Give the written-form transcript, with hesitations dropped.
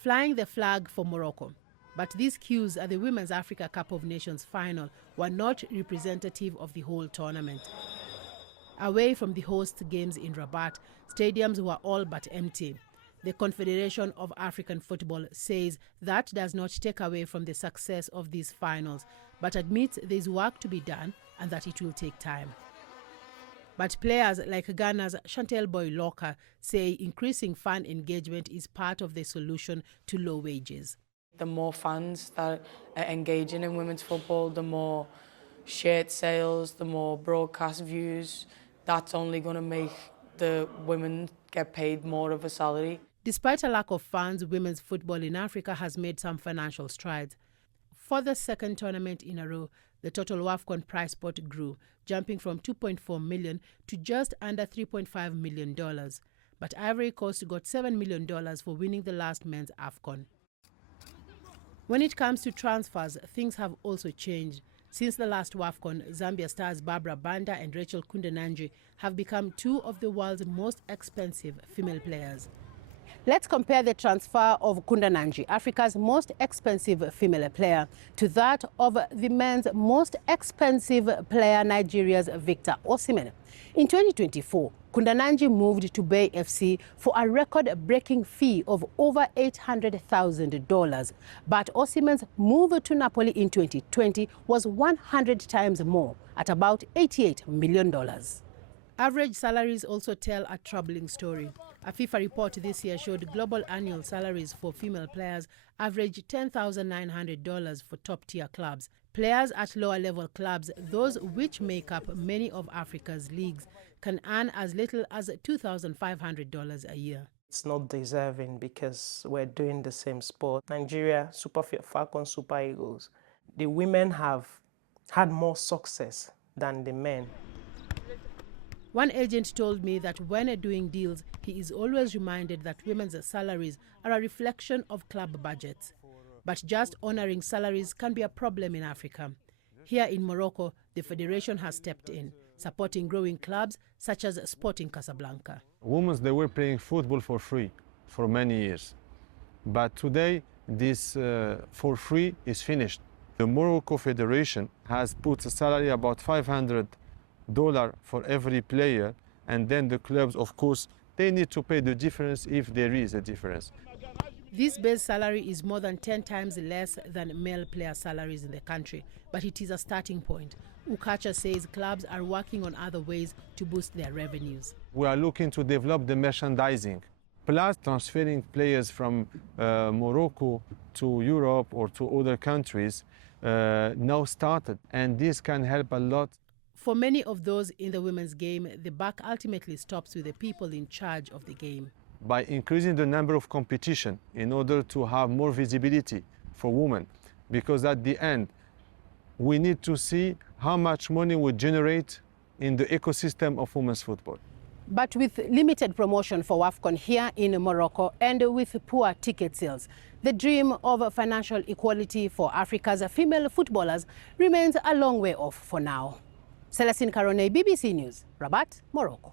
flying the flag for Morocco. But these cues at the Women's Africa Cup of Nations final were not representative of the whole tournament. Away from the host games in Rabat, stadiums were all but empty. The Confederation of African Football says that does not take away from the success of these finals, but admits there is work to be done and that it will take time. But players like Ghana's Chantel Boy-Loka say increasing fan engagement is part of the solution to low wages. The more fans that are engaging in women's football, the more shirt sales, the more broadcast views. That's only going to make the women get paid more of a salary. Despite a lack of funds, women's football in Africa has made some financial strides. For the second tournament in a row, the total WAFCON prize pot grew, jumping from $2.4 million to just under $3.5 million. But Ivory Coast got $7 million for winning the last men's AFCON. When it comes to transfers, things have also changed. Since the last WAFCON, Zambia stars Barbara Banda and Rachel Kundananji have become two of the world's most expensive female players. Let's compare the transfer of Kundananji, Africa's most expensive female player, to that of the men's most expensive player, Nigeria's Victor Osimhen. In 2024, Kundananji moved to Bay FC for a record-breaking fee of over $800,000. But Osimhen's move to Napoli in 2020 was 100 times more, at about $88 million. Average salaries also tell a troubling story. A FIFA report this year showed global annual salaries for female players average $10,900 for top-tier clubs. Players at lower-level clubs, those which make up many of Africa's leagues, can earn as little as $2,500 a year. It's not deserving because we're doing the same sport. Nigeria, Super Falcons, Super Eagles, the women have had more success than the men. One agent told me that when doing deals, he is always reminded that women's salaries are a reflection of club budgets. But just honoring salaries can be a problem in Africa. Here in Morocco, the federation has stepped in, supporting growing clubs such as Sporting Casablanca. Women, they were playing football for free for many years. But today, this for free is finished. The Morocco Federation has put a salary about $500 for every player, and then the clubs, of course, they need to pay the difference if there is a difference. This base salary is more than 10 times less than male player salaries in the country, but it is a starting point. Ukacha says clubs are working on other ways to boost their revenues. We are looking to develop the merchandising, plus transferring players from Morocco to Europe or to other countries now started, and this can help a lot. For many of those in the women's game, the buck ultimately stops with the people in charge of the game. By increasing the number of competition in order to have more visibility for women, because at the end, we need to see how much money we generate in the ecosystem of women's football. But with limited promotion for WAFCON here in Morocco and with poor ticket sales, the dream of financial equality for Africa's female footballers remains a long way off for now. Celestine Karone, BBC News, Rabat, Morocco.